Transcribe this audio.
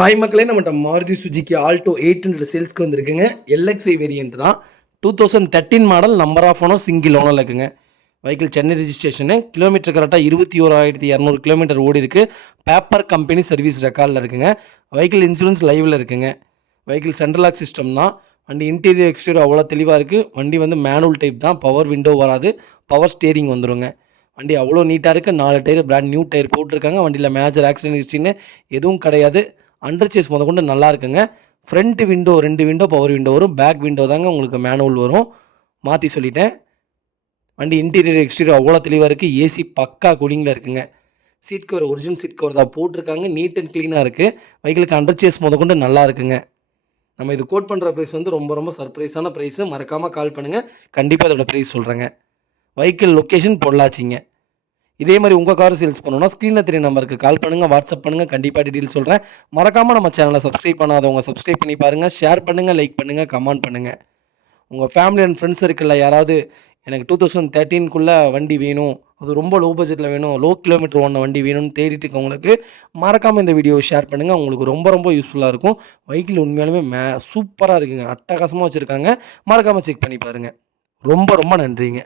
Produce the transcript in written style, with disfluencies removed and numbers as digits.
Hi மக்களே, நம்மகிட்ட Maruti சுஜுக்கி Alto 800 சேல்ஸ்க்கு வந்திருக்குங்க. எல்எக்ஸ்ஐ வேரியன்ட் தான். 2013 model, number of owner, single ஓனரில் இருக்குங்க. வெஹிக்கிள் சென்னை ரிஜிஸ்ட்ரேஷனு. கிலோமீட்டர் கரெக்டாக 21,200 கிலோமீட்டர் ஓடி இருக்குது. பேப்பர் கம்பெனி சர்வீஸ் ரெக்கார்டில் இருக்குங்க. வெஹிக்கிள் இன்சூரன்ஸ் லைவில் இருக்குங்க. வெஹிக்கிள் சென்ட்ரல் லாக் சிஸ்டம் தான். வண்டி இன்டீரியர் எக்ஸ்டீரியர் அவ்வளோ தெளிவாக இருக்குது. வண்டி வந்து மேனுவல் டைப் தான். பவர் விண்டோ வராது, பவர் ஸ்டேரிங் வந்துடுங்க. வண்டி அவ்வளோ நீட்டாக இருக்குது. 4 டயர் பிராண்ட் நியூ டயர் போட்டிருக்காங்க. வண்டியில் மேஜர் ஆக்சிடென்ட் ஹிஸ்ட்ரின்னு எதுவும் கிடையாது. அண்டர் சேஸ் கொண்டு நல்லா இருக்குங்க. Front window 2 window power window வரும். பேக் விண்டோ தாங்க உங்களுக்கு மேனுவல் வரும். மாற்றி சொல்லிட்டேன். வண்டி இன்டீரியர் எக்ஸ்டீரியர் அவ்வளோ தெளிவாக இருக்குது. ஏசி பக்கா கூலிங்கில் இருக்குங்க. Seat cover original seat cover தான் போட்டிருக்காங்க. நீட் அண்ட் க்ளீனாக இருக்குது. வெஹிக்கிளுக்கு அண்டர் சேஸ் கொண்டு நல்லா இருக்குங்க. நம்ம இது கோட் பண்ணுற ப்ரைஸ் வந்து ரொம்ப சர்ப்ரைஸான ப்ரைஸு. மறக்காமல் கால் பண்ணுங்கள். கண்டிப்பாக அதோட ப்ரைஸ் சொல்கிறேங்க. வெஹிக்கிள் லொக்கேஷன் பொள்ளாச்சிங்க. இதே மாதிரி உங்கள் கார் சேல்ஸ் பண்ணணும்னா ஸ்க்ரீனில் தெரிய நம்பருக்கு கால் பண்ணுங்கள், வாட்ஸ்அப் பண்ணுங்கள். கண்டிப்பாக டீட்டெயில் சொல்கிறேன். மறக்காமல் நம்ம சேனலை சப்ஸ்கிரைப் பண்ணாதவங்க சப்ஸ்கிரைப் பண்ணி பாருங்கள். ஷேர் பண்ணுங்கள், லைக் பண்ணுங்கள், கமெண்ட் பண்ணுங்கள். உங்கள் ஃபேமிலி அண்ட் ஃப்ரெண்ட்ஸ் சர்க்கிளில் யாராவது எனக்கு 2013 வண்டி வேணும், அது ரொம்ப லோ பட்ஜெட்டில் வேணும், லோ கிலோமீட்டர் ஓடின வண்டி வேணும்னு தேடிட்டு இருக்கவங்களுக்கு மறக்காமல் இந்த வீடியோவை ஷேர் பண்ணுங்கள். உங்களுக்கு ரொம்ப யூஸ்ஃபுல்லாக இருக்கும். வெஹிக்கிள் உண்மையாலுமே சூப்பராக இருக்குங்க. அட்டகாசமாக வச்சுருக்காங்க. மறக்காமல் செக் பண்ணி பாருங்கள். ரொம்ப நன்றிங்க.